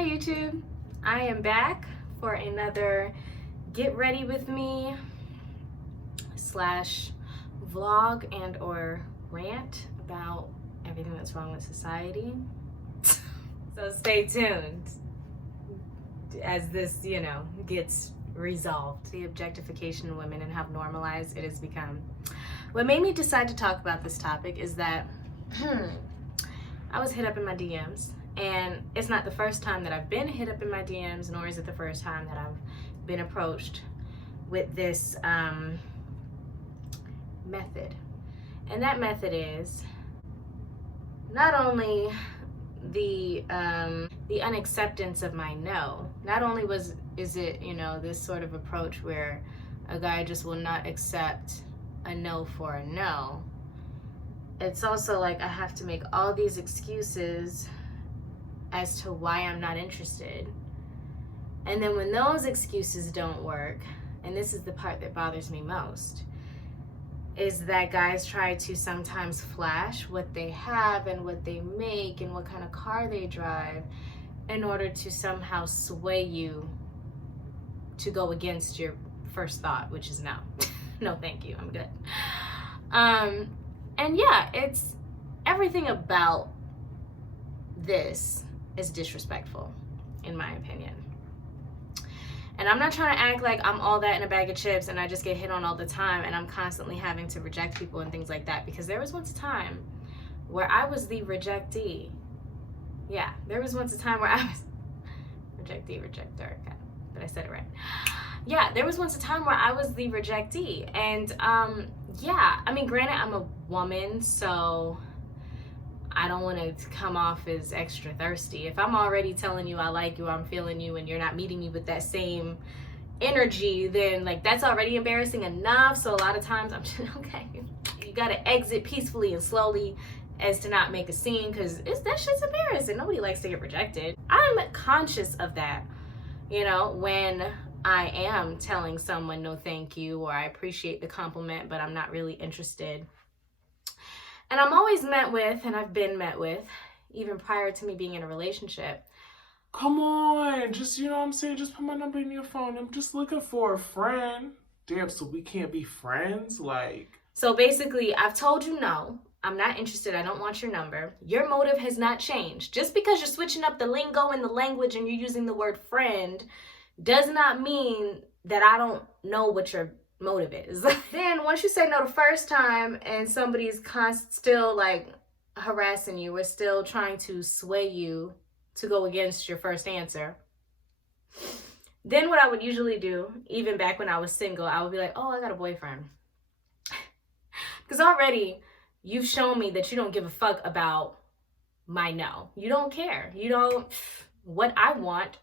Hi YouTube, I am back for another get ready with me slash vlog and or rant about everything that's wrong with society. So stay tuned as this, gets resolved. The objectification of women and how normalized it has become. What made me decide to talk about this topic is that I was hit up in my DMs. And it's not the first time that I've been hit up in my DMs, nor is it the first time that I've been approached with this method. And that method is not only the unacceptance of my no. Not only is it this sort of approach where a guy just will not accept a no for a no. It's also like I have to make all these excuses as to why I'm not interested. And then when those excuses don't work, and this is the part that bothers me most, is that guys try to sometimes flash what they have and what they make and what kind of car they drive in order to somehow sway you to go against your first thought, which is no. No, thank you, I'm good. And yeah, it's everything about this is disrespectful, in my opinion. And I'm not trying to act like I'm all that in a bag of chips and I just get hit on all the time and I'm constantly having to reject people and things like that, because there was once a time where I was the rejectee. Yeah, there was once a time where I was rejectee, rejector, okay, but I said it right. Yeah, there was once a time where I was the rejectee. And yeah, I mean, granted, I'm a woman, so I don't want to come off as extra thirsty. If I'm already telling you I like you, I'm feeling you, and you're not meeting me with that same energy, then like that's already embarrassing enough. So a lot of times I'm just, okay, you got to exit peacefully and slowly as to not make a scene, because that shit's embarrassing. Nobody likes to get rejected. I'm conscious of that, when I am telling someone no thank you, or I appreciate the compliment but I'm not really interested. And I'm always met with, and I've been met with, even prior to me being in a relationship. Come on, just, what I'm saying, just put my number in your phone. I'm just looking for a friend. Damn, so we can't be friends? Like. So basically, I've told you no, I'm not interested, I don't want your number. Your motive has not changed. Just because you're switching up the lingo and the language and you're using the word friend does not mean that I don't know what your motive is. Then once you say no the first time and somebody's still like harassing you or still trying to sway you to go against your first answer, then what I would usually do, even back when I was single, I would be like, oh, I got a boyfriend. Because already you've shown me that you don't give a fuck about my no. You don't care. What I want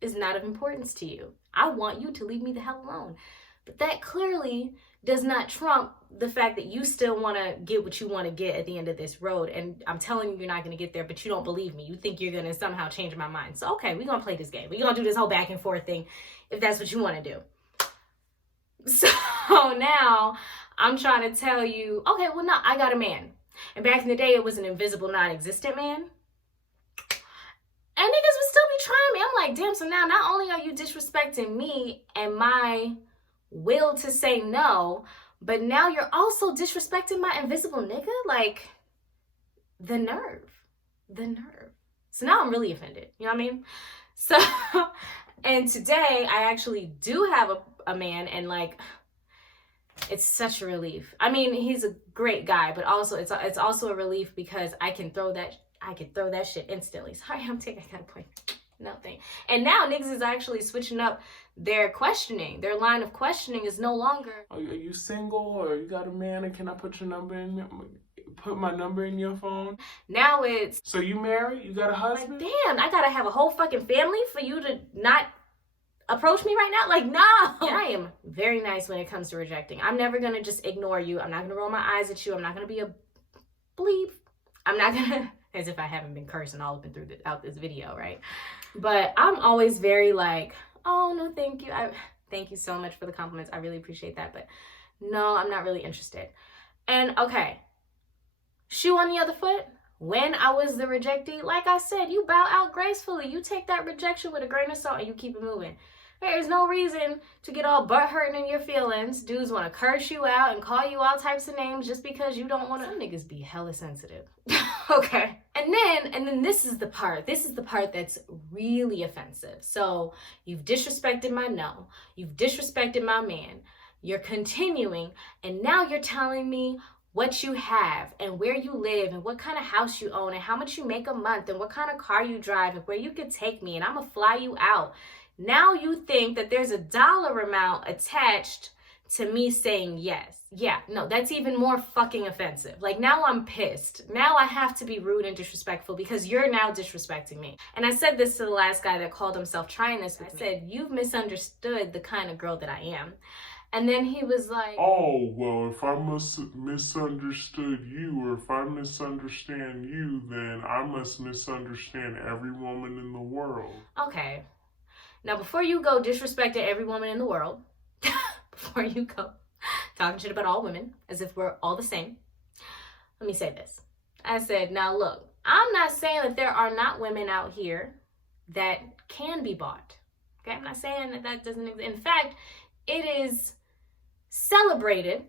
is not of importance to you. I want you to leave me the hell alone. But that clearly does not trump the fact that you still want to get what you want to get at the end of this road. And I'm telling you, you're not going to get there, but you don't believe me. You think you're going to somehow change my mind. So, okay, we're going to play this game. We're going to do this whole back and forth thing if that's what you want to do. So now I'm trying to tell you, okay, well, no, I got a man. And back in the day, it was an invisible, non-existent man. And niggas would still be trying me. I'm like, damn, so now not only are you disrespecting me and my will to say no, but now you're also disrespecting my invisible nigga? Like, the nerve. So now I'm really offended, you know what I mean? So, and today I actually do have a man, and like, it's such a relief. I mean, he's a great guy, but also it's also a relief because I can throw that shit instantly. Sorry, I got a point. Nothing. And now niggas is actually switching up their questioning. Their line of questioning is no longer, Are you single, or you got a man, and can I put my number in your phone? Now it's, so you married? You got a husband? like, damn, I gotta have a whole fucking family for you to not approach me right now? Like, no. And I am very nice when it comes to rejecting. I'm never gonna just ignore you. I'm not gonna roll my eyes at you. I'm not gonna be a bleep. I'm not gonna, as if I haven't been cursing all up and throughout this video, right? But I'm always very like, oh, no, thank you. Thank you so much for the compliments. I really appreciate that. But no, I'm not really interested. And okay, shoe on the other foot, when I was the rejectee, like I said, you bow out gracefully. You take that rejection with a grain of salt and you keep it moving. There's no reason to get all butt hurting in your feelings. Dudes want to curse you out and call you all types of names just because you don't want to. Some niggas be hella sensitive. Okay. And then this is the part that's really offensive. So you've disrespected my no. You've disrespected my man. You're continuing, and now you're telling me what you have and where you live and what kind of house you own and how much you make a month and what kind of car you drive and where you could take me, and I'm gonna fly you out. Now you think that there's a dollar amount attached to me saying yes. Yeah, no, that's even more fucking offensive. Like, now I'm pissed. Now I have to be rude and disrespectful because you're now disrespecting me. And I said this to the last guy that called himself trying this with me. I said, you've misunderstood the kind of girl that I am. And then he was like, oh, well, if I misunderstood you, or if I misunderstand you, then I must misunderstand every woman in the world. Okay. Now, before you go disrespecting every woman in the world, before you go talking shit about all women as if we're all the same, let me say this. I said, now look, I'm not saying that there are not women out here that can be bought. Okay, I'm not saying that that doesn't exist. In fact, it is celebrated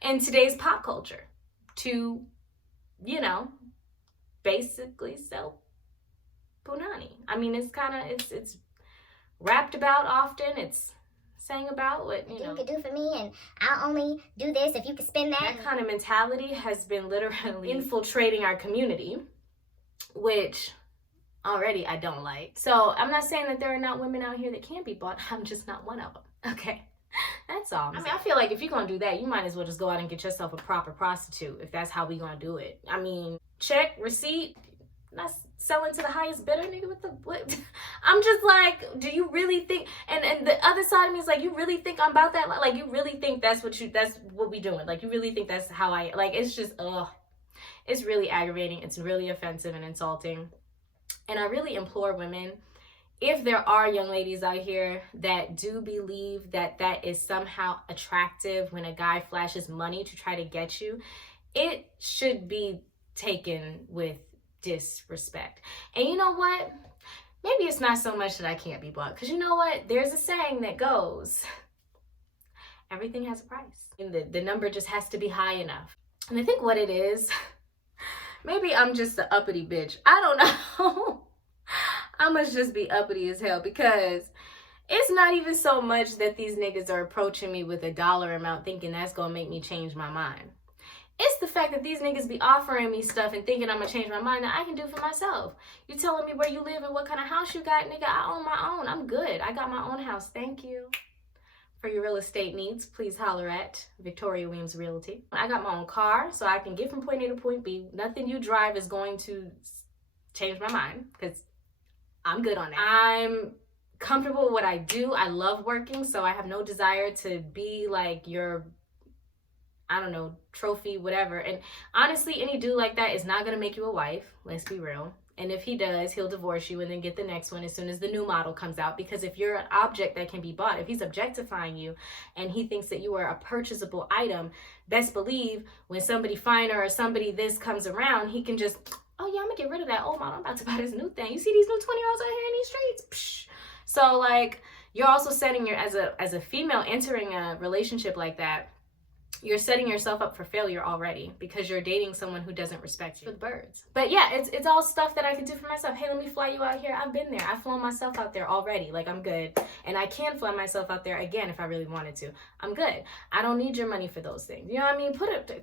in today's pop culture to, you know, basically sell punani. I mean, it's kind of, it's rapped about often. It's sang about what, you know, you could do for me, and I'll only do this if you could spend that. That kind of mentality has been literally infiltrating our community, which already I don't like. So I'm not saying that there are not women out here that can be bought. I'm just not one of them. Okay. That's all. I mean, I feel like if you're going to do that, you might as well just go out and get yourself a proper prostitute if that's how we going to do it. I mean, check, receipt, not selling to the highest bidder, nigga, what? I'm just like, do you really think, and the other side of me is like, you really think I'm about that? Like, you really think that's what we doing? Like, you really think that's how it's just, it's really aggravating. It's really offensive and insulting. And I really implore women, if there are young ladies out here that do believe that that is somehow attractive when a guy flashes money to try to get you, it should be taken with disrespect. And you know what? Maybe it's not so much that I can't be bought, because you know what? There's a saying that goes, everything has a price. And the number just has to be high enough. And I think what it is, maybe I'm just an uppity bitch. I don't know. I must just be uppity as hell, because it's not even so much that these niggas are approaching me with a dollar amount thinking that's gonna make me change my mind. It's the fact that these niggas be offering me stuff and thinking I'm gonna change my mind that I can do for myself. You telling me where you live and what kind of house you got, nigga? I own my own. I'm good. I got my own house. Thank you. For your real estate needs, please holler at Victoria Weems Realty. I got my own car, so I can get from point A to point B. Nothing you drive is going to change my mind, because I'm good on that. I'm comfortable with what I do. I love working, so I have no desire to be like your, I don't know, trophy, whatever. And honestly, any dude like that is not gonna make you a wife. Let's be real. And if he does, he'll divorce you and then get the next one as soon as the new model comes out. Because if you're an object that can be bought, if he's objectifying you and he thinks that you are a purchasable item, best believe when somebody finer or somebody this comes around, he can just, oh yeah, I'm gonna get rid of that old model. I'm about to buy this new thing. You see these new 20-year-olds out here in these streets? Psh. So like, you're also setting as a female entering a relationship like that, you're setting yourself up for failure already, because you're dating someone who doesn't respect you. For the birds. But yeah, it's all stuff that I can do for myself. Hey, let me fly you out here. I've been there. I've flown myself out there already. Like, I'm good. And I can fly myself out there again if I really wanted to. I'm good. I don't need your money for those things. You know what I mean?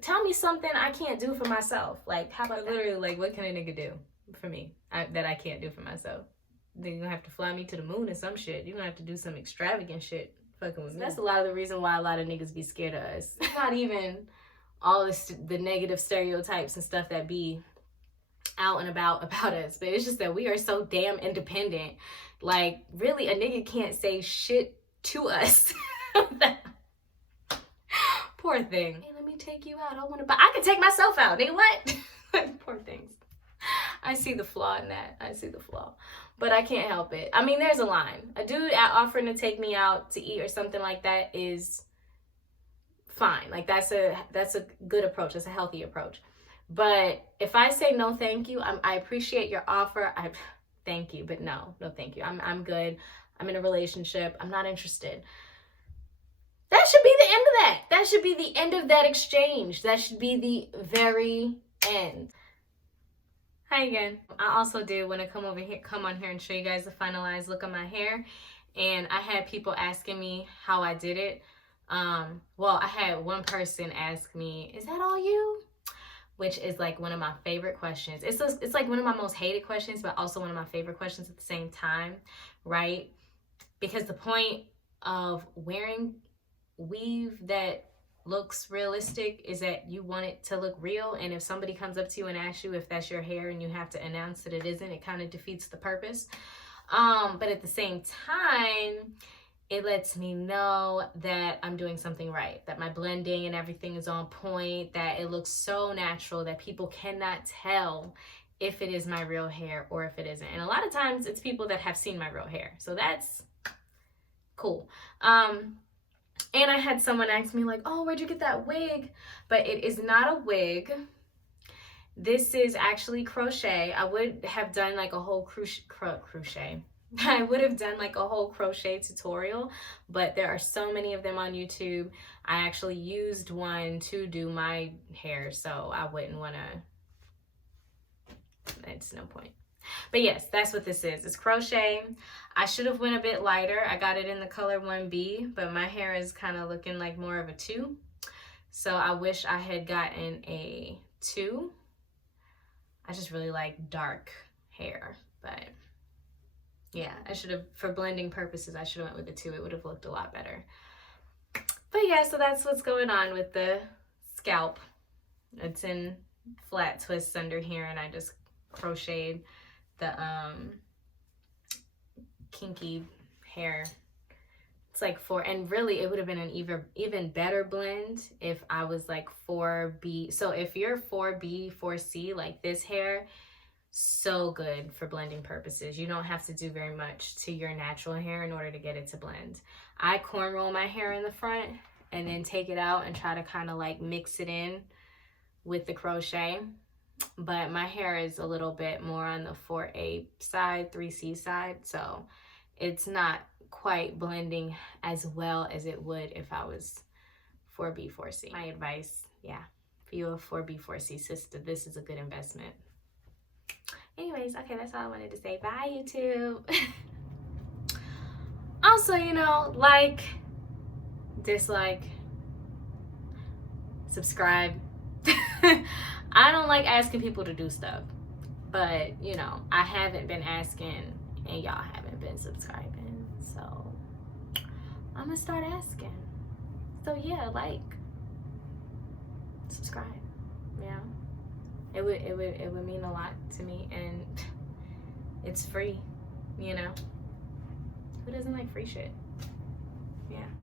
Tell me something I can't do for myself. Like, how about literally, like, what can a nigga do for me that I can't do for myself? Then you're gonna have to fly me to the moon or some shit. You're gonna have to do some extravagant shit. With me. That's a lot of the reason why a lot of niggas be scared of us. Not even all the negative stereotypes and stuff that be out and about us, but it's just that we are so damn independent. Like, really, a nigga can't say shit to us. Poor thing. Hey, let me take you out. I can take myself out. Nigga, what? Poor things. I see the flaw in that. I see the flaw. But I can't help it. I mean, there's a line. A dude offering to take me out to eat or something like that is fine. Like, that's a good approach. That's a healthy approach. But if I say no thank you, I appreciate your offer, thank you, but no thank you. I'm good. I'm in a relationship. I'm not interested. That should be the end of that. That should be the end of that exchange. That should be the very end. Hi again. I also did want to come on here and show you guys the finalized look of my hair. And I had people asking me how I did it. Well, I had one person ask me, is that all you? Which is like one of my favorite questions. It's like one of my most hated questions, but also one of my favorite questions at the same time, right? Because the point of wearing weave that looks realistic is that you want it to look real. And if somebody comes up to you and asks you if that's your hair and you have to announce that it isn't, it kind of defeats the purpose. But at the same time, it lets me know that I'm doing something right, that my blending and everything is on point, that it looks so natural that people cannot tell if it is my real hair or if it isn't. And a lot of times it's people that have seen my real hair. So that's cool. And I had someone ask me like, oh, where'd you get that wig? But it is not a wig. This is actually crochet. I would have done like a whole crochet. I would have done like a whole crochet tutorial, but there are so many of them on YouTube. I actually used one to do my hair, so I wouldn't want to, it's no point. But yes, that's what this is. It's crochet. I should have went a bit lighter. I got it in the color 1B, but my hair is kind of looking like more of a 2. So I wish I had gotten a 2. I just really like dark hair, but yeah, I should have, for blending purposes, I should have went with the 2. It would have looked a lot better. But yeah, so that's what's going on with the scalp. It's in flat twists under here, and I just crocheted the kinky hair. It's like and really it would have been an even better blend if I was like 4B. So if you're 4B, 4C, like this hair, so good for blending purposes. You don't have to do very much to your natural hair in order to get it to blend. I cornroll my hair in the front and then take it out and try to kind of like mix it in with the crochet. But my hair is a little bit more on the 4A side, 3C side, so it's not quite blending as well as it would if I was 4B, 4C. My advice, yeah, for you a 4B, 4C sister, this is a good investment. Anyways, okay, that's all I wanted to say. Bye, YouTube. Also, you know, like, dislike, subscribe. I don't like asking people to do stuff, but, you know, I haven't been asking and y'all haven't been subscribing, so I'm gonna start asking. So yeah, like, subscribe, yeah. It would mean a lot to me, and it's free, you know. Who doesn't like free shit? Yeah.